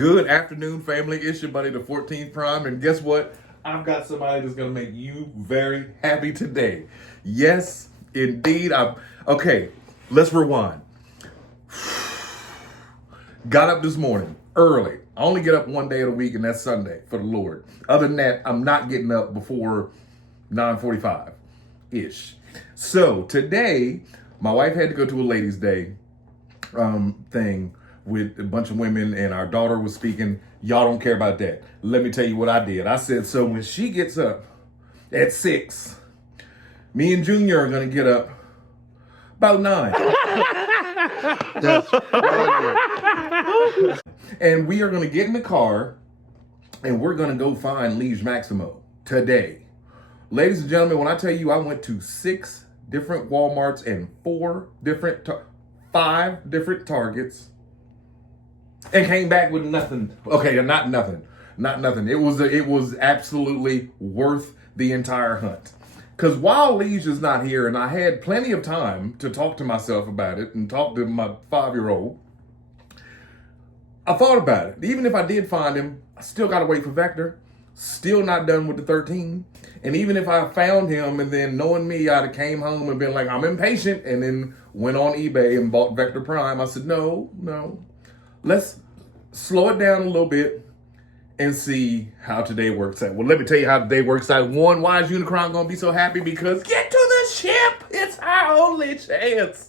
Good afternoon, family. It's your buddy, the 14th Prime. And guess what? I've got somebody that's going to make you very happy today. Yes, indeed. Okay, let's rewind. Got up this morning early. I only get up one day of the week, and that's Sunday for the Lord. Other than that, I'm not getting up before 9:45-ish. So today, my wife had to go to a ladies' day thing with a bunch of women, and our daughter was speaking. Y'all don't care about that. Let me tell you what I did. I said, so when she gets up at 6, me and Junior are going to get up about 9. And we are going to get in the car, and we're going to go find Liege Maximo today. Ladies and gentlemen, when I tell you I went to 6 different Walmarts and 5 different Targets, and came back with nothing. Okay, not nothing. It was absolutely worth the entire hunt. Because while Liege is not here, and I had plenty of time to talk to myself about it and talk to my 5-year-old, I thought about it. Even if I did find him, I still got to wait for Vector. Still not done with the 13. And even if I found him and then knowing me, I'd have came home and been like, I'm impatient, and then went on eBay and bought Vector Prime. I said, no. Let's slow it down a little bit and see how today works out. Well, let me tell you how today works out. One, why is Unicron going to be so happy? Because get to the ship. It's our only chance.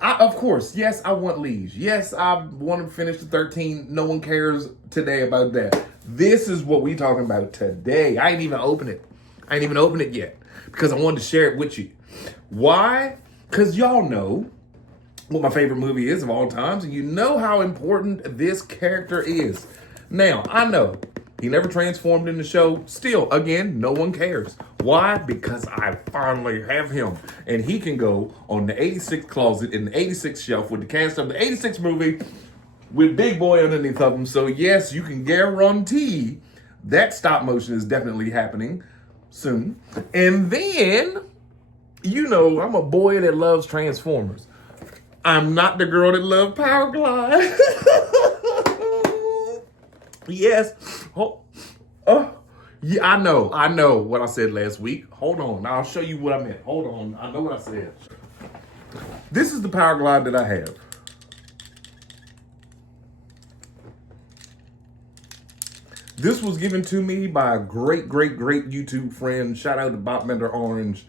Of course, yes, I want Liege. Yes, I want to finish the 13. No one cares today about that. This is what we talking about today. I ain't even open it. Yet because I wanted to share it with you. Why? Because y'all know what my favorite movie is of all times, and you know how important this character is. Now, I know he never transformed in the show. Still, again, no one cares. Why? Because I finally have him, and he can go on the 86 closet in the 86 shelf with the cast of the 86 movie with Big Boy underneath of him. So yes, you can guarantee that stop motion is definitely happening soon. And then, you know, I'm a boy that loves Transformers. I'm not the girl that loves Powerglide. Yes. Yeah, I know what I said last week. Hold on. I'll show you what I meant. Hold on. I know what I said. This is the Powerglide that I have. This was given to me by a great YouTube friend. Shout out to Bob Mender Orange.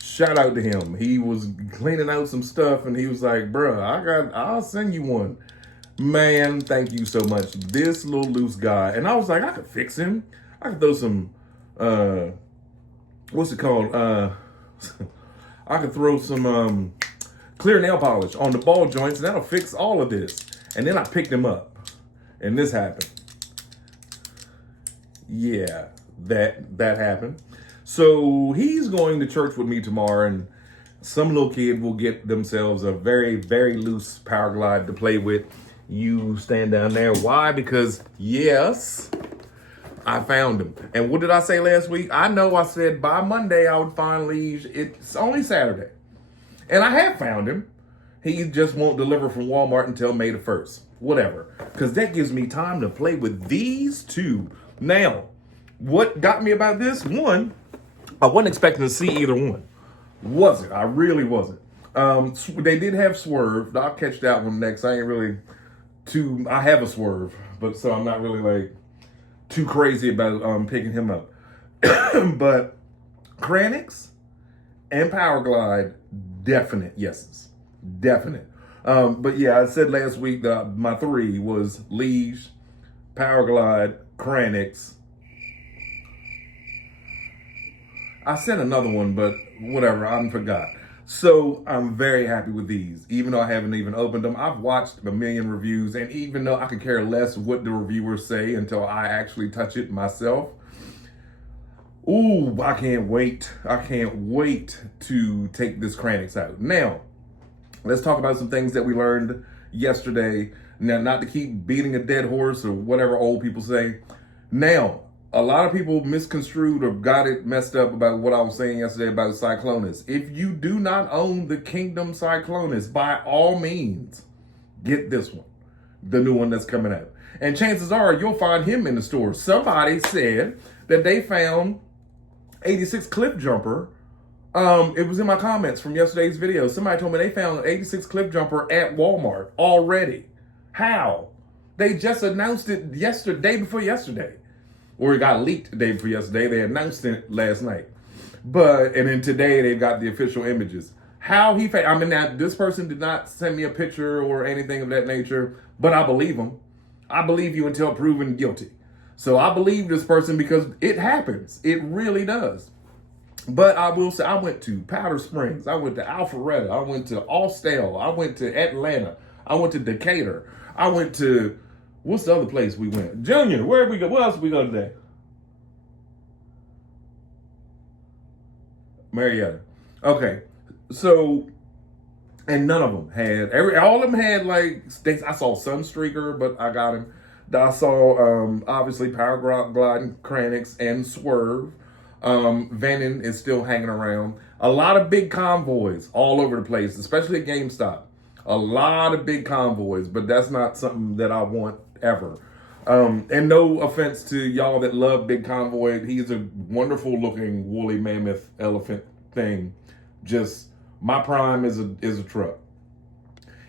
Shout out to him. He was cleaning out some stuff and he was like, bruh, I'll send you one. Man, thank you so much. This little loose guy. And I was like, I could fix him. I could throw some, what's it called? I could throw some clear nail polish on the ball joints, and that'll fix all of this. And then I picked him up, and this happened. Yeah, that happened. So he's going to church with me tomorrow, and some little kid will get themselves a very loose Powerglide to play with. You stand down there. Why? Because, yes, I found him. And what did I say last week? I know I said by Monday I would find Liege. It's only Saturday. And I have found him. He just won't deliver from Walmart until May the 1st. Whatever. Because that gives me time to play with these two. Now, what got me about this? One, I wasn't expecting to see either one. Wasn't. I really wasn't. They did have Swerve. I'll catch that one next. I have a Swerve, but so I'm not really like too crazy about picking him up. But KRANIX and Powerglide, definite yeses. Definite. But yeah, I said last week that my 3 was Liege, Powerglide, KRANIX. I said another one, but whatever, I forgot. So I'm very happy with these, even though I haven't even opened them. I've watched a million reviews, and even though I could care less what the reviewers say until I actually touch it myself, ooh, I can't wait. I can't wait to take this KRANIX out. Now, let's talk about some things that we learned yesterday. Now, not to keep beating a dead horse or whatever old people say. Now, a lot of people misconstrued or got it messed up about what I was saying yesterday about Cyclonus. If you do not own the Kingdom Cyclonus, by all means, get this one, the new one that's coming out. And chances are you'll find him in the store. Somebody said that they found 86 Cliff Jumper. It was in my comments from yesterday's video. Somebody told me they found an 86 Cliff Jumper at Walmart already. How? They just announced it day before yesterday. Or it got leaked the day before yesterday. They announced it last night. And then today they've got the official images. How he I mean, now, this person did not send me a picture or anything of that nature, but I believe him. I believe you until proven guilty. So I believe this person because it happens. It really does. But I will say, I went to Powder Springs. I went to Alpharetta. I went to Austell. I went to Atlanta. I went to Decatur. I went to, what's the other place we went? Junior, where did we go? Where else did we go today? Marietta. Okay. So, and none of them had, all of them had like, I saw Sunstreaker, but I got him. I saw, obviously, POWERGLIDE, KRANIX, and Swerve. Venom is still hanging around. A lot of big convoys all over the place, especially at GameStop. A lot of big convoys, but that's not something that I want ever. And no offense to y'all that love big convoy. He's a wonderful looking woolly mammoth elephant thing. Just my prime is a truck.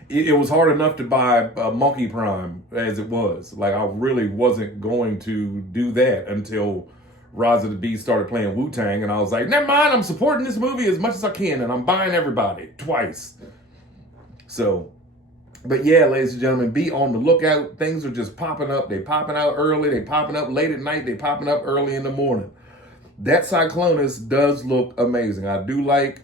It was hard enough to buy a Monkey Prime as it was. Like, I really wasn't going to do that until Rise of the Beast started playing Wu-Tang, and I was like, never mind, I'm supporting this movie as much as I can, and I'm buying everybody twice. So, but yeah, ladies and gentlemen, be on the lookout. Things are just popping up. They popping out early. They popping up late at night. They popping up early in the morning. That Cyclonus does look amazing. I do like,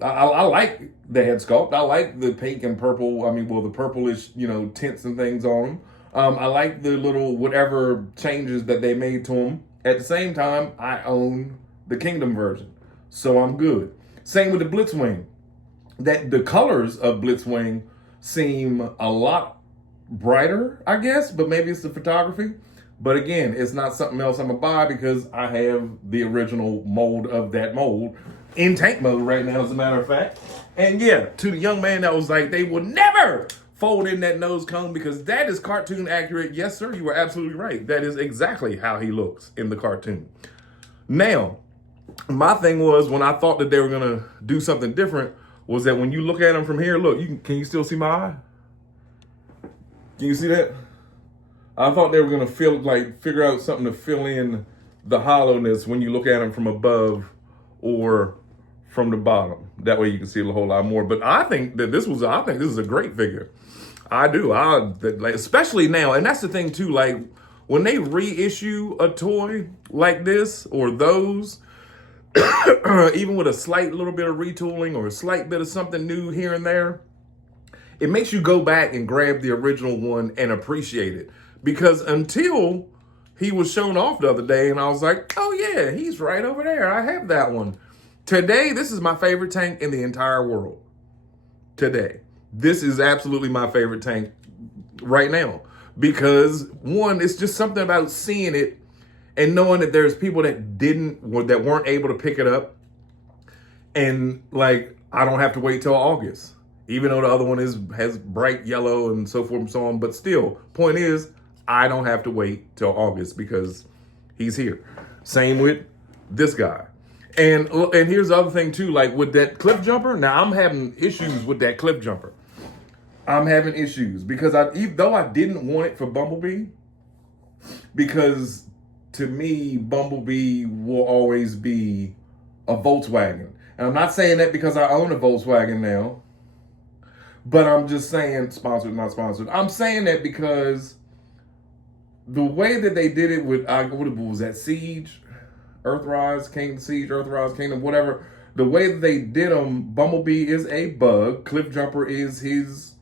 I like the head sculpt. I like the pink and purple. I mean, well, the purplish, tints and things on them. I like the little whatever changes that they made to them. At the same time, I own the Kingdom version, so I'm good. Same with the Blitzwing. That the colors of Blitzwing seem a lot brighter, I guess, but maybe it's the photography. But again, it's not something else I'm gonna buy because I have the original mold of that mold in tank mode right now, as a matter of fact. And yeah, to the young man that was like, they will never fold in that nose cone because that is cartoon accurate. Yes, sir, you were absolutely right. That is exactly how he looks in the cartoon. Now, my thing was when I thought that they were gonna do something different was that when you look at him from here, look, can you still see my eye? Can you see that? I thought they were gonna figure out something to fill in the hollowness when you look at him from above or from the bottom. That way you can see a whole lot more. But I think that this is a great figure. I do. Especially now, and that's the thing too. Like when they reissue a toy like this or those, even with a slight little bit of retooling or a slight bit of something new here and there, it makes you go back and grab the original one and appreciate it. Because until he was shown off the other day, and I was like, oh yeah, he's right over there. I have that one. Today, this is my favorite tank in the entire world. Today. This is absolutely my favorite tank right now. Because one, it's just something about seeing it and knowing that there's people that weren't able to pick it up. And like, I don't have to wait till August. Even though the other one has bright yellow and so forth and so on. But still, point is, I don't have to wait till August because he's here. Same with this guy. And here's the other thing too, like with that cliff jumper. Now I'm having issues with that cliff jumper. I'm having issues because though I didn't want it for Bumblebee, because to me, Bumblebee will always be a Volkswagen. And I'm not saying that because I own a Volkswagen now, but I'm just saying, sponsored, not sponsored. I'm saying that because the way that they did it with, what was that, Siege? Earthrise, Kingdom, Siege, Earthrise, Kingdom, whatever. The way that they did them, Bumblebee is a bug. Cliff Jumper is his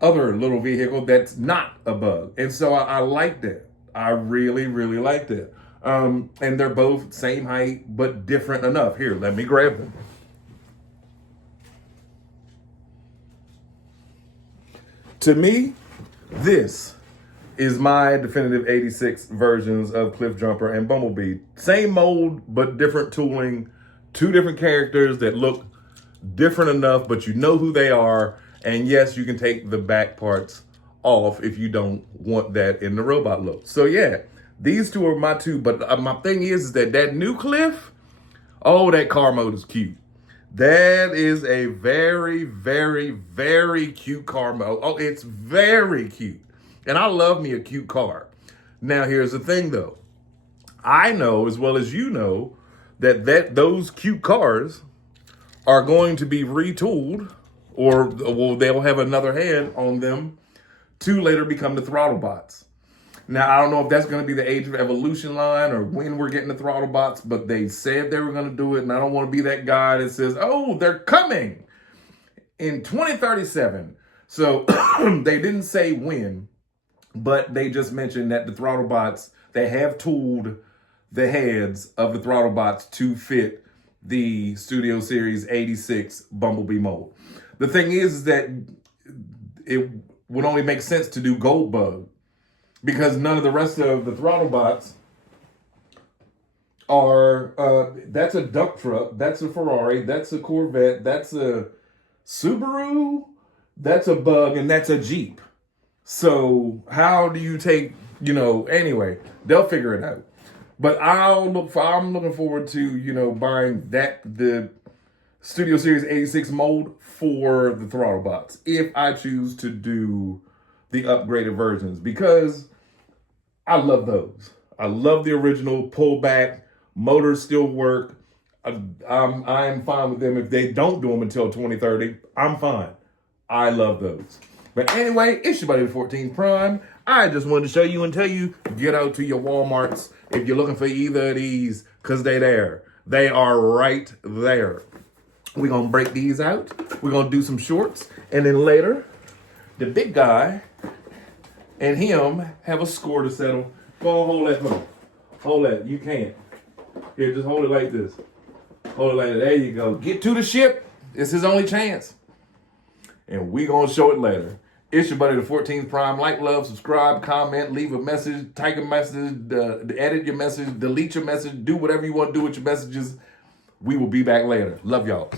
other little vehicle that's not a bug. And so I like that. I really, really like that. And they're both same height, but different enough. Here, let me grab them. To me, this is my definitive 86 versions of Cliff Jumper and Bumblebee. Same mold, but different tooling. Two different characters that look different enough, but you know who they are. And yes, you can take the back parts off if you don't want that in the robot look. So yeah, these two are my two. But my thing is that new Cliff, oh, that car mode is cute. That is a very, very, very cute car mode. Oh, it's very cute. And I love me a cute car. Now, here's the thing, though. I know, as well as you know, that those cute cars are going to be retooled, or well, they'll have another head on them to later become the throttle bots. Now, I don't know if that's going to be the Age of Evolution line or when we're getting the throttle bots, but they said they were going to do it, and I don't want to be that guy that says, oh, they're coming in 2037. So they didn't say when, but they just mentioned that the throttle bots, they have tooled the heads of the throttle bots to fit the Studio Series 86 Bumblebee mold. The thing is that it would only make sense to do Gold Bug, because none of the rest of the throttle bots are, that's a dump truck, that's a Ferrari, that's a Corvette, that's a Subaru, that's a Bug, and that's a Jeep. So how do you take, anyway, they'll figure it out. But I'm looking forward to, buying the Studio Series 86 mold for the throttle bots, if I choose to do the upgraded versions, because I love those. I love the original pullback. Motors still work. I am fine with them. If they don't do them until 2030, I'm fine. I love those. But anyway, it's your buddy the 14th Prime. I just wanted to show you and tell you, get out to your Walmarts if you're looking for either of these, because they're there. They are right there. We're going to break these out. We're going to do some shorts. And then later, the big guy and him have a score to settle. Go on, hold that phone. Hold that. You can't. Here, just hold it like this. Hold it like that. There you go. Get to the ship. It's his only chance. And we going to show it later. It's your buddy, the 14th Prime. Like, love, subscribe, comment, leave a message, type a message, edit your message, delete your message, do whatever you want to do with your messages. We will be back later. Love y'all.